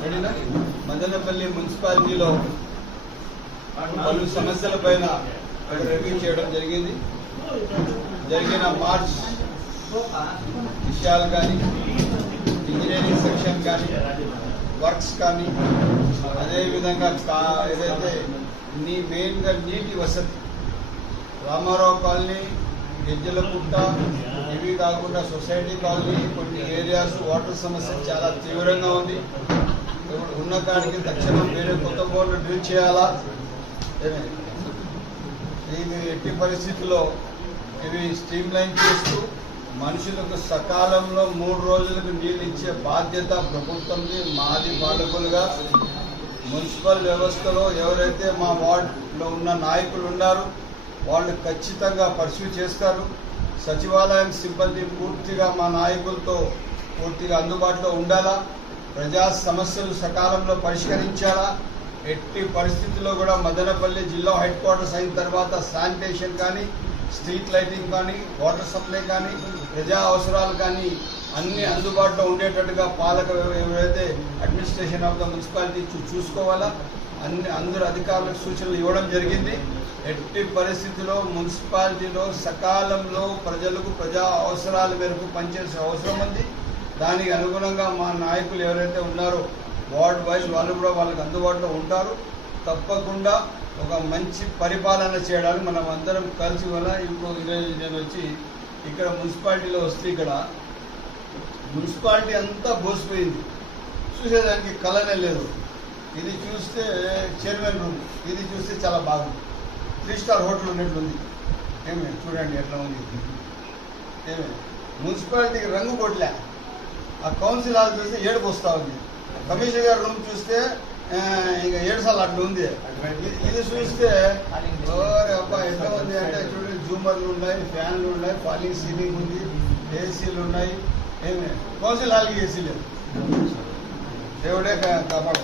మదనపల్లి మున్సిపాలిటీలో పలు సమస్యలపైన రివ్యూ చేయడం జరిగింది. జరిగిన మార్చ్ విషయాలు కానీ, ఇంజనీరింగ్ సెక్షన్ కానీ, వర్క్స్ కానీ, అదేవిధంగా ఏదైతే మెయిన్గా నీటి వసతి, రామారావు కాలనీ, గిజ్జలపుట్ట, ఇవి కాకుండా సొసైటీ కాలనీ, కొన్ని ఏరియాస్ వాటర్ సమస్య చాలా తీవ్రంగా ఉంది. ఉన్న కాడికి తక్షణం వేరే కొత్త బోర్లు డ్రిల్ చేయాలా, ఇది ఎట్టి పరిస్థితుల్లో ఇవి స్ట్రీమ్ లైన్ చేస్తూ మనుషులకు సకాలంలో 3 రోజులకు నీళ్ళు ఇచ్చే బాధ్యత ప్రభుత్వంది. మాది పాలకులుగా మున్సిపల్ వ్యవస్థలో ఎవరైతే మా వార్డులో ఉన్న నాయకులు ఉన్నారో వాళ్ళు ఖచ్చితంగా పర్సూ చేస్తారు. సచివాలయం సిబ్బంది పూర్తిగా మా నాయకులతో పూర్తిగా అందుబాటులో ఉండాలా, ప్రజా సమస్యలు సకాలంలో పరిష్కరించాలా. ఎట్టి పరిస్థితుల్లో కూడా మదనపల్లి జిల్లా హెడ్ క్వార్టర్స్ అయిన తర్వాత శానిటేషన్ కానీ, స్ట్రీట్ లైటింగ్ కానీ, వాటర్ సప్లై కానీ, ప్రజా అవసరాలు కానీ అన్ని అందుబాటులో ఉండేటట్టుగా పాలక ఎవరైతే అడ్మినిస్ట్రేషన్ ఆఫ్ ద మున్సిపాలిటీ చూసుకోవాలా. అందరు అధికారులకు సూచనలు ఇవ్వడం జరిగింది. ఎట్టి పరిస్థితిలో మున్సిపాలిటీలో సకాలంలో ప్రజలకు ప్రజా అవసరాల మేరకు పనిచేసే అవసరం ఉంది. దానికి అనుగుణంగా మా నాయకులు ఎవరైతే ఉన్నారో వార్డ్ వైజ్ వాళ్ళు కూడా వాళ్ళకి అందుబాటులో ఉంటారు. తప్పకుండా ఒక మంచి పరిపాలన చేయడానికి మనం అందరం కలిసి వల్ల ఇప్పుడు నేను వచ్చి ఇక్కడ మున్సిపాలిటీలో వస్తే ఇక్కడ మున్సిపాలిటీ అంతా బోసిపోయింది, చూసేదానికి కలనే లేదు. ఇది చూస్తే చైర్మన్ రూమ్, ఇది చూస్తే చాలా బాగుంది, 3 స్టార్ హోటల్ ఉన్నట్లుంది. చూడండి ఎట్లా ఉంది. మున్సిపాలిటీకి రంగు కొట్టలే. ఆ కౌన్సిల్ హాల్ చూస్తే ఏడుపు వస్తూ ఉంది. కమిషనర్ గారి రూమ్ చూస్తే ఇంకా 7 సార్లు అట్లా ఉంది. ఇది చూస్తే అబ్బా ఎంత ఉంది అంటే చూడండి, జూమర్లు ఉన్నాయి, ఫ్యాన్లు ఉన్నాయి, ఫాలింగ్ సీలింగ్ ఉంది, ఏసీలు ఉన్నాయి. కౌన్సిల్ హాల్కి ఏసీ లేదు. దేవుడే కాపాడు.